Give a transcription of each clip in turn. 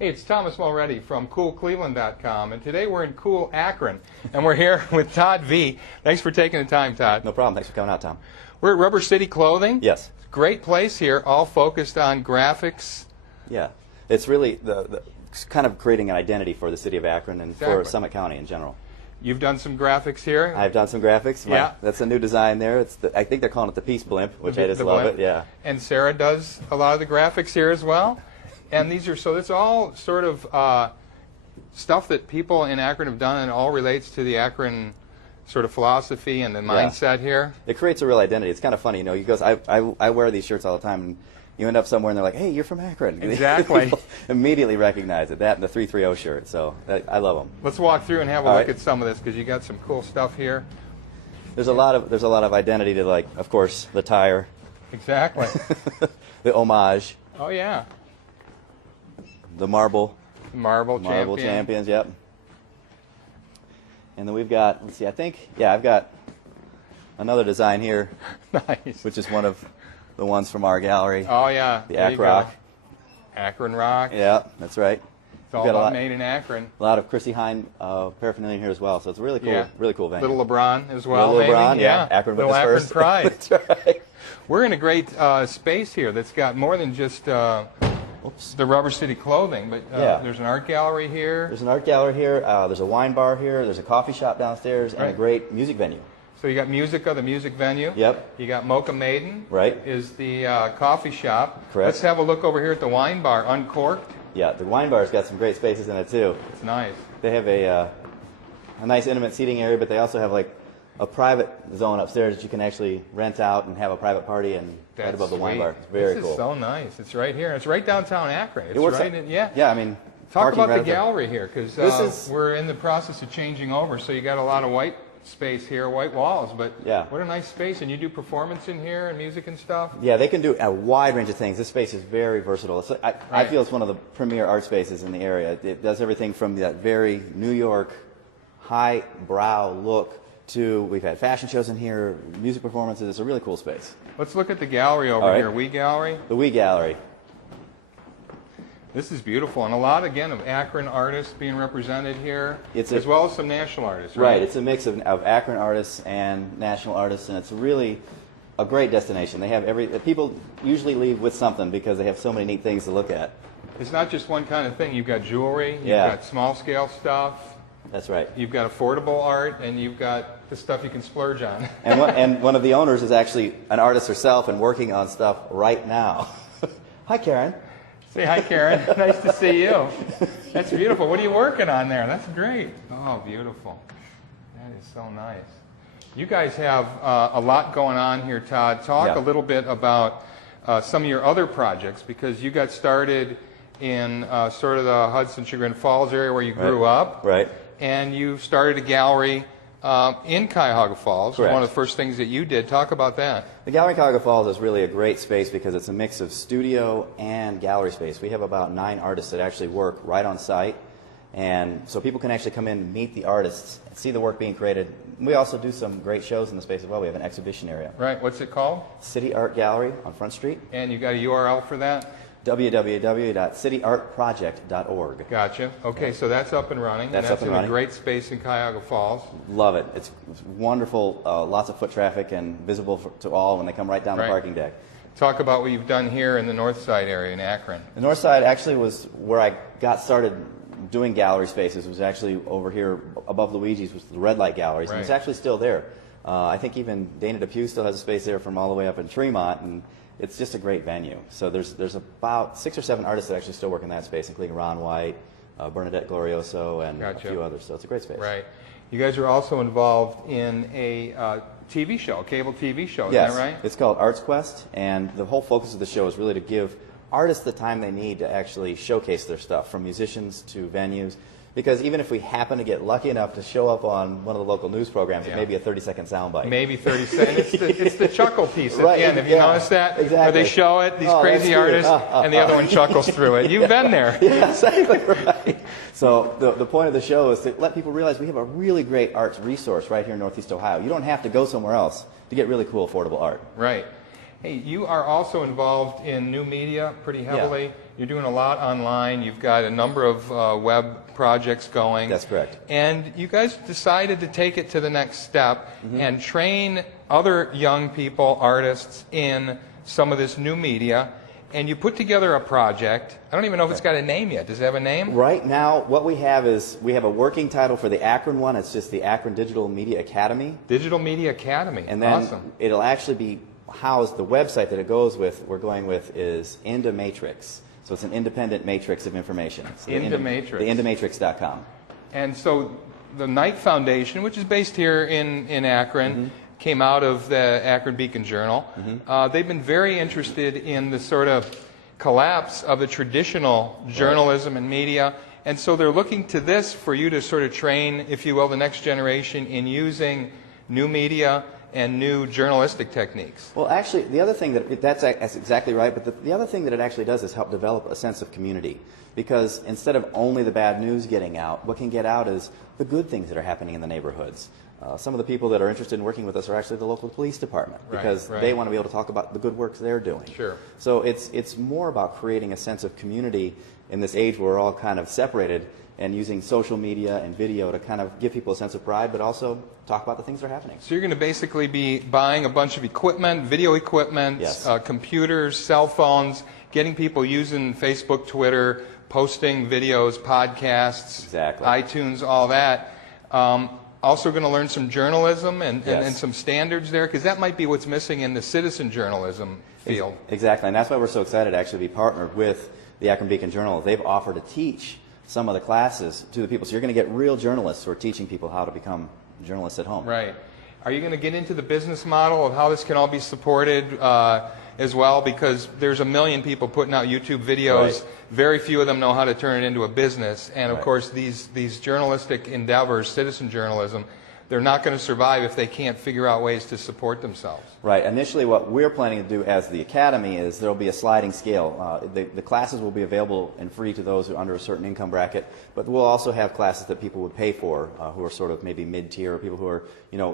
Hey, it's Thomas Mulready from CoolCleveland.com, and today we're in cool Akron, and we're here with Todd V. Thanks for taking the time, Todd. No problem. Thanks for coming out, Tom. We're at Rubber City Clothing. Yes. Great place here, all focused on graphics. Yeah. It's really the kind of creating an identity for the city of Akron and Exactly. for Summit County in general. You've done some graphics here. I've done some graphics. Yeah. That's a new design there. It's I think they're calling it the Peace Blimp, which I just The love blimp. it. Yeah. And Sarah does a lot of the graphics here as well. And these are, so it's all sort of stuff that people in Akron have done, and it all relates to the Akron sort of philosophy and the mindset here. It creates a real identity. It's kind of funny, you know. You guys, I wear these shirts all the time, and you end up somewhere and they're like, "Hey, you're from Akron." Exactly. People immediately recognize it. That and the 330 shirt. So I love them. Let's walk through and have a All look right. at some of this, because you got some cool stuff here. There's a lot of identity to, like, of course, the tire, Exactly. the homage, Oh yeah. the marble Marble champions. Yep. And then we've got, let's see, I've got another design here, Nice. which is one of the ones from our gallery. Oh yeah. The There you Ak go. Rock. Akron Rock. Yeah, that's right. It's all We've got about made in Akron. a lot of Chrissy Hine paraphernalia here as well, so it's a really cool, Yeah. really cool venue. Little LeBron as well. Little maybe? LeBron, yeah. Akron Little witness Akron first. pride. That's right. We're in a great space here that's got more than just Oops. the Rubber City Clothing, but Yeah. there's an art gallery here. There's an art gallery here. There's a wine bar here. There's a coffee shop downstairs, and a Right. great music venue. So you got Musica, the music venue. Yep. You got Mocha Maiden. Right. Is the coffee shop. Correct. Let's have a look over here at the wine bar, Uncorked. Yeah, the wine bar's got some great spaces in it too. It's nice. They have a nice intimate seating area, but they also have like a private zone upstairs that you can actually rent out and have a private party and right That's above the wine sweet. bar. It's very This cool. is so nice. It's right here. It's right downtown Akron. It's It works right out- in, yeah. Yeah, I mean, Talk parking about right the up there. gallery here, because This is- we're in the process of changing over. So you got a lot of white space here, white walls, but Yeah. what a nice space. And you do performance in here and music and stuff. Yeah, they can do a wide range of things. This space is very versatile. I Right. feel it's one of the premier art spaces in the area. It does everything from that very New York high-brow look to, we've had fashion shows in here, music performances. It's a really cool space. Let's look at the gallery over All right. here, We Gallery. The Wee Gallery. This is beautiful, and a lot, again, of Akron artists being represented here, It's as a- well as some national artists, Right, right? it's a mix of Akron artists and national artists, and it's really a great destination. They have people usually leave with something because they have so many neat things to look at. It's not just one kind of thing. You've got jewelry, you've Yeah. got small-scale stuff, That's right. you've got affordable art, and you've got the stuff you can splurge on. And one of the owners is actually an artist herself and working on stuff right now. Hi, Karen. Say hi, Karen. Nice to see you. That's beautiful. What are you working on there? That's great. Oh, beautiful. That is so nice. You guys have a lot going on here, Todd. Talk Yeah. a little bit about some of your other projects, because you got started in sort of the Hudson Chagrin Falls area where you grew up. Right. And you started a gallery in Cuyahoga Falls. Correct. One of the first things that you did. Talk about that. The Gallery in Cuyahoga Falls is really a great space because it's a mix of studio and gallery space. We have about 9 artists that actually work right on site, and so people can actually come in and meet the artists, see the work being created. We also do some great shows in the space as well. We have an exhibition area. Right. What's it called? City Art Gallery on Front Street, And you got a URL for that? www.cityartproject.org. Gotcha. Okay, so that's up and running. That's up and in running. a great space in Cuyahoga Falls. Love it. It's wonderful, lots of foot traffic and visible to all when they come right down Right. the parking deck. Talk about what you've done here in the North Side area in Akron. The north side actually was where I got started doing gallery spaces. It was actually over here above Luigi's, was the red light galleries, and it's Right. actually still there. I think even Dana DePue still has a space there from all the way up in Tremont, and it's just a great venue. So there's about 6 or 7 artists that actually still work in that space, including Ron White, Bernadette Glorioso, and Gotcha. a few others. So it's a great space. Right. You guys are also involved in a TV show, a cable TV show, Yes, is that right? it's called Arts Quest, and the whole focus of the show is really to give artists the time they need to actually showcase their stuff, from musicians to venues. Because even if we happen to get lucky enough to show up on one of the local news programs, Yeah. it may be a 30-second soundbite. Maybe 30 seconds. It's the chuckle piece at Right, the end. Have you yeah, noticed that? Where exactly. they show it, these Oh, crazy that's cute. artists, and the other one chuckles through it. You've been there. Yeah, exactly right. So the point of the show is to let people realize we have a really great arts resource right here in Northeast Ohio. You don't have to go somewhere else to get really cool, affordable art. Right. Hey, you are also involved in new media pretty heavily. Yeah. You're doing a lot online. You've got a number of web projects going. That's correct. And you guys decided to take it to the next step and train other young people, artists, in some of this new media. And you put together a project. I don't even know if it's got a name yet. Does it have a name? Right now, what we have is we have a working title for the Akron one. It's just the Akron Digital Media Academy. Digital Media Academy. And then awesome. It'll actually be housed, the website that it goes with, we're going with is Indamatrix. So it's an independent matrix of information. So Indamatrix. The Indamatrix.com. And so the Knight Foundation, which is based here in Akron, came out of the Akron Beacon Journal. They've been very interested in the sort of collapse of the traditional journalism and media, and so they're looking to this for you to sort of train, if you will, the next generation in using new media and new journalistic techniques. Well, actually, the other thing that's exactly right, but the other thing that it actually does is help develop a sense of community. Because instead of only the bad news getting out, what can get out is the good things that are happening in the neighborhoods. Some of the people that are interested in working with us are actually the local police department because they want to be able to talk about the good work they're doing. Sure. So it's more about creating a sense of community in this age where we're all kind of separated, and using social media and video to kind of give people a sense of pride, but also talk about the things that are happening. So you're going to basically be buying a bunch of equipment, video equipment, computers, cell phones, getting people using Facebook, Twitter, posting videos, podcasts, iTunes, all that. Also going to learn some journalism and some standards there, because that might be what's missing in the citizen journalism field. Exactly, and that's why we're so excited to actually be partnered with the Akron Beacon Journal. They've offered to teach some of the classes to the people. So you're going to get real journalists who are teaching people how to become journalists at home. Right. Are you going to get into the business model of how this can all be supported as well? Because there's a million people putting out YouTube videos. Very few of them know how to turn it into a business. And, of course, these journalistic endeavors, citizen journalism, they're not going to survive if they can't figure out ways to support themselves. Right. Initially, what we're planning to do as the Academy is there will be a sliding scale. The classes will be available and free to those who are under a certain income bracket, but we'll also have classes that people would pay for who are sort of maybe mid-tier, or people who are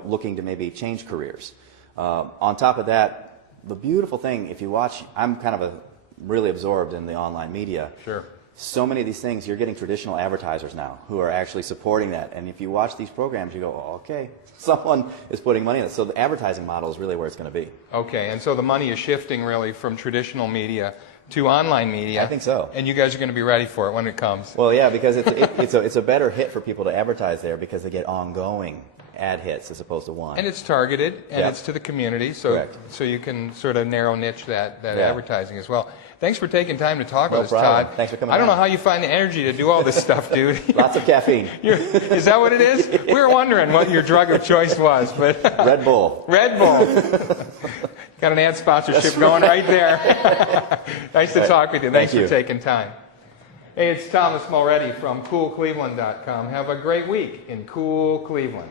looking to maybe change careers. On top of that, the beautiful thing, if you watch, I'm kind of really absorbed in the online media. Sure. So many of these things, you're getting traditional advertisers now who are actually supporting that. And if you watch these programs, you go, oh, okay, someone is putting money in it. So the advertising model is really where it's going to be. Okay, and so the money is shifting really from traditional media to online media. I think so. And you guys are going to be ready for it when it comes. Well, yeah, because it's a better hit for people to advertise there because they get ongoing ad hits as opposed to one. And it's targeted, and it's to the community, so you can sort of narrow niche that advertising as well. Thanks for taking time to talk with us, Todd. Thanks for coming I don't know how you find the energy to do all this stuff, dude. Lots of caffeine. Is that what it is? We were wondering what your drug of choice was, but Red Bull. Red Bull. Got an ad sponsorship going right there. Nice to talk with you. Thanks for taking time. Hey, it's Thomas Mulready from CoolCleveland.com. Have a great week in Cool Cleveland.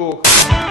cool.